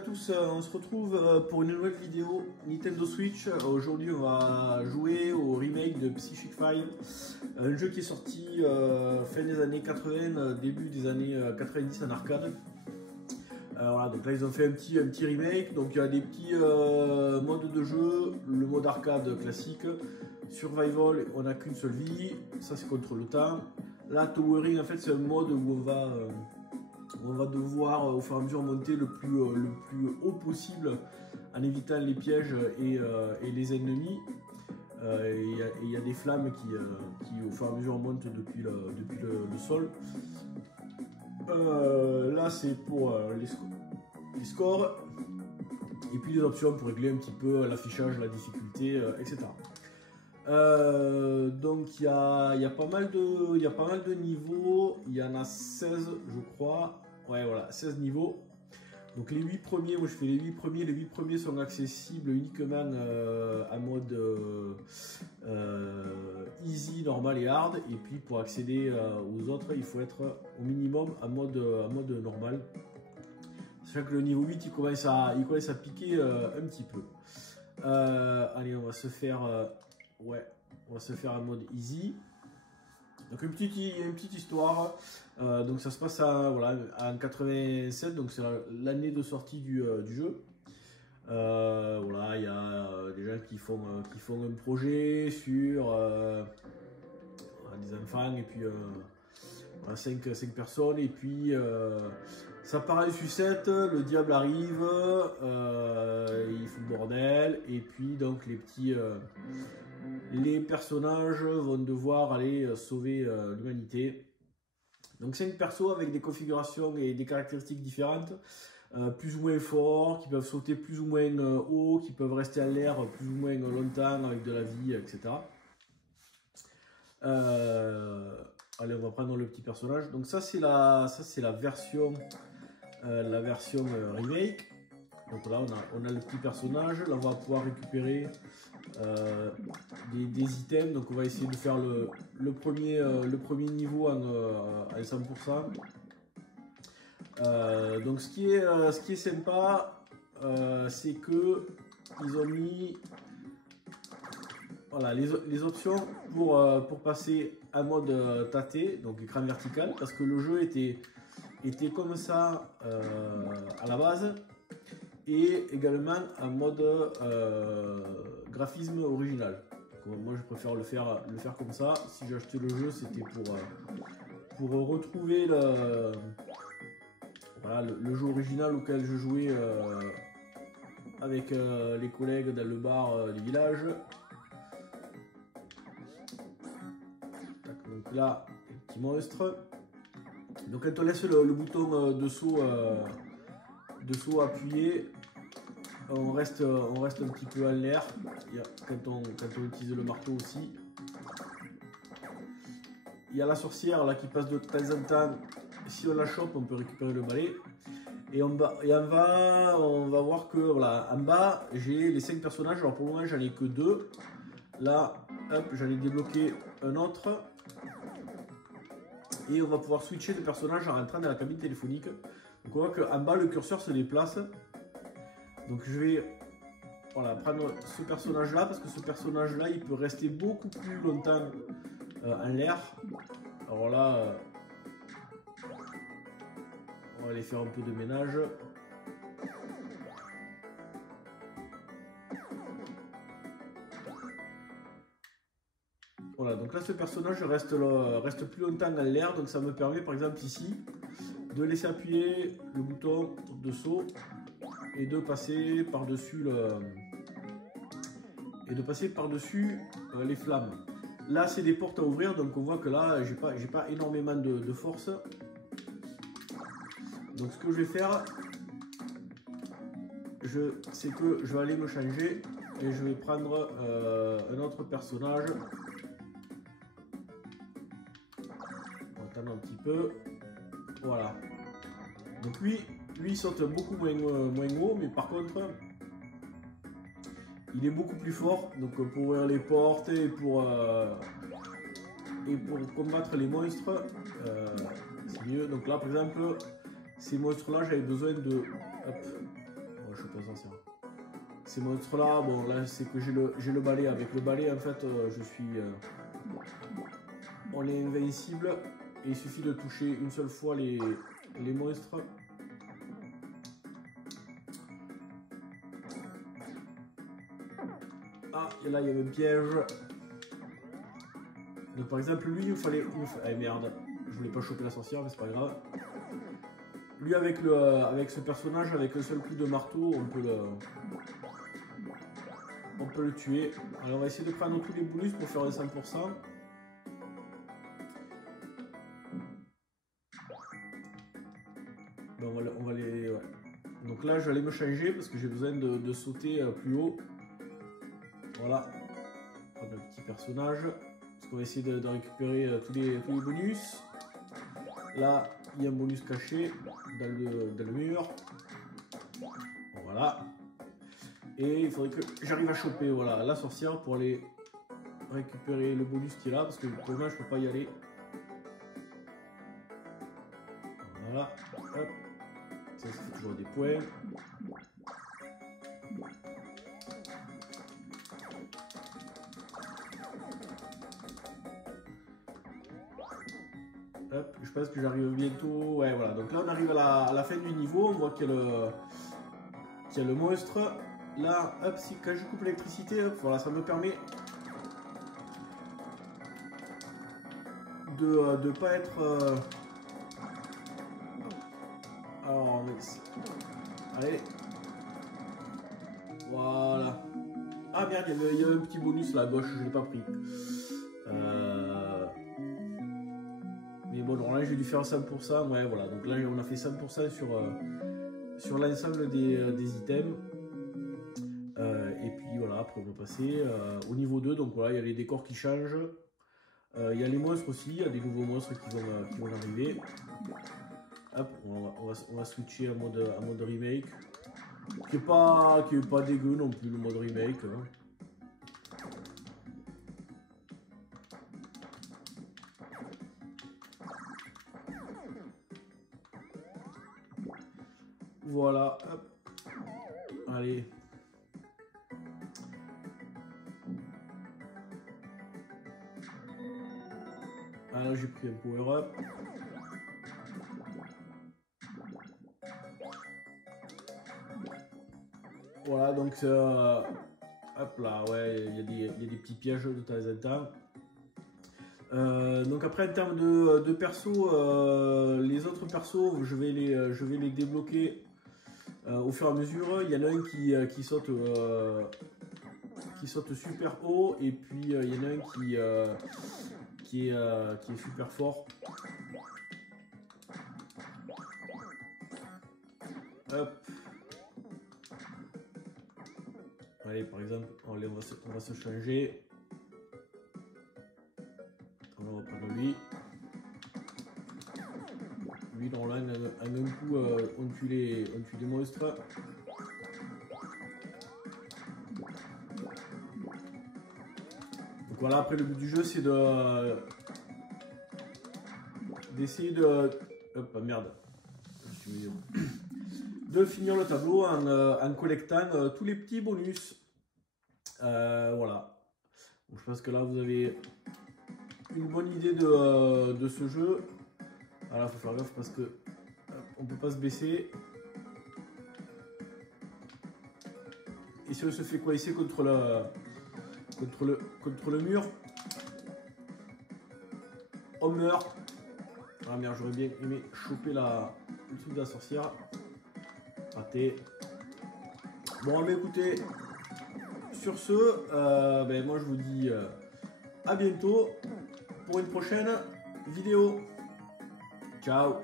à tous, on se retrouve pour une nouvelle vidéo Nintendo Switch. Aujourd'hui on va jouer au remake de Psychic 5, un jeu qui est sorti fin des années 80, début des années 90 en arcade. Voilà, donc là ils ont fait un petit remake, donc il y a des petits modes de jeu, le mode arcade classique, survival, on n'a qu'une seule vie, ça c'est contre le temps. Là towering en fait c'est un mode où on va devoir au fur et à mesure monter le plus haut possible en évitant les pièges et les ennemis. Il y a des flammes qui au fur et à mesure montent depuis le sol. Là c'est pour les scores et puis les options pour régler un petit peu l'affichage, la difficulté, etc. Donc il y a pas mal de niveaux, il y en a 16 je crois, ouais voilà, 16 niveaux. Donc les 8 premiers, moi je fais les 8 premiers sont accessibles uniquement en mode easy, normal et hard, et puis pour accéder aux autres il faut être au minimum en mode normal. Sachant que le niveau 8 il commence à piquer un petit peu. Allez, on va se faire en mode easy. Donc une petite histoire. Donc ça se passe en 87, donc c'est l'année de sortie du jeu. Voilà, il y a des gens qui font un projet sur des enfants et puis 5 personnes, et puis ça part en sucette, le diable arrive, il fout le bordel, et puis donc les personnages vont devoir aller sauver l'humanité. Donc 5 persos avec des configurations et des caractéristiques différentes, plus ou moins forts, qui peuvent sauter plus ou moins haut, qui peuvent rester en l'air plus ou moins longtemps avec de la vie, etc. Allez, on va prendre le petit personnage. Donc ça c'est la version remake. Donc là on a le petit personnage. Là on va pouvoir récupérer des items. Donc on va essayer de faire le premier niveau à 100%. Donc ce qui est sympa, c'est que ils ont mis voilà, les options pour passer en mode tâté, donc écran vertical, parce que le jeu était comme ça à la base, et également en mode graphisme original. Donc, moi je préfère le faire comme ça. Si j'ai acheté le jeu, c'était pour retrouver le jeu original auquel je jouais avec les collègues dans le bar du village. Donc là, petit monstre. Donc quand on laisse le bouton de saut appuyé, on reste un petit peu en l'air. Quand on utilise le marteau aussi. Il y a la sorcière là qui passe de temps en temps. Si on la chope, on peut récupérer le balai. Et on va voir que voilà, en bas, j'ai les 5 personnages. Alors pour le moment, j'en ai que 2. Là, hop, j'en ai débloqué un autre. Et on va pouvoir switcher de personnage en rentrant dans la cabine téléphonique. Donc on voit qu'en bas, le curseur se déplace. Donc je vais prendre ce personnage-là, parce que ce personnage-là, il peut rester beaucoup plus longtemps en l'air. Alors là, on va aller faire un peu de ménage. Voilà, donc là ce personnage reste plus longtemps en l'air, donc ça me permet par exemple ici de laisser appuyer le bouton de saut et de passer par-dessus les flammes. Là c'est des portes à ouvrir, donc on voit que là j'ai pas énormément de force. Donc ce que je vais faire, c'est que je vais aller me changer et je vais prendre un autre personnage. On va attendre un petit peu. Voilà. Donc lui il saute beaucoup moins haut, mais par contre il est beaucoup plus fort. Donc pour ouvrir les portes et pour combattre les monstres, c'est mieux. Donc là par exemple, ces monstres là, j'avais besoin de la sorcière. Ces monstres là, bon là c'est que j'ai le balai. Avec le balai en fait je suis... on est invincible et il suffit de toucher une seule fois les monstres. Ah, et là il y avait un piège. Donc par exemple lui il fallait... Ah merde, je voulais pas choper la sorcière mais c'est pas grave. Lui avec ce personnage, avec un seul coup de marteau, on peut le tuer. Alors on va essayer de prendre tous les bonus pour faire un 100%. Ben on va les... Ouais. Donc là je vais aller me changer parce que j'ai besoin de sauter plus haut. Voilà. Prendre le petit personnage. Parce qu'on va essayer de récupérer tous les bonus. Là, il y a un bonus caché dans le mur. Voilà. Et il faudrait que j'arrive à choper voilà, la sorcière pour aller récupérer le bonus qui est là. Parce que pour moi, je peux pas y aller. Voilà. Hop. Ça fait toujours des points. Hop, je pense que j'arrive bientôt. Ouais, voilà. Donc là, on arrive à la fin du niveau. On voit qu'il y a le monstre. Là, hop, si, quand je coupe l'électricité, voilà, ça me permet de pas être. Alors, allez. Voilà. Ah merde, il y avait un petit bonus là à gauche, je l'ai pas pris. Mais bon, alors là j'ai dû faire 100%, ouais voilà, donc là on a fait 100% sur l'ensemble des items. Et puis voilà, après on va passer au niveau 2, donc voilà, il y a les décors qui changent. Il y a les monstres aussi, il y a des nouveaux monstres qui vont arriver. Hop, on va switcher en mode remake. Qui est pas dégueu non plus le mode remake. Hein. Voilà, hop. Allez. Alors j'ai pris un power up. Voilà, donc hop là, ouais, il y a des petits pièges de temps en temps. Donc après en termes de perso, les autres persos, je vais les débloquer au fur et à mesure. Il y en a un qui saute super haut et puis il y en a un qui est super fort. Hop. Allez, par exemple, on va se changer. On va prendre lui. Lui, normalement, en un coup, on tue des monstres. Donc voilà, après le but du jeu, c'est d'essayer de... Hop, merde. De finir le tableau en collectant tous les petits bonus. Voilà. Donc, je pense que là, vous avez une bonne idée de ce jeu. Alors, il faut faire gaffe parce que on peut pas se baisser. Et si on se fait coincer contre le mur, on meurt. Ah merde, j'aurais bien aimé choper le truc de la sorcière. Raté. Bon, mais écoutez, sur ce, ben, moi je vous dis à bientôt pour une prochaine vidéo. Ciao.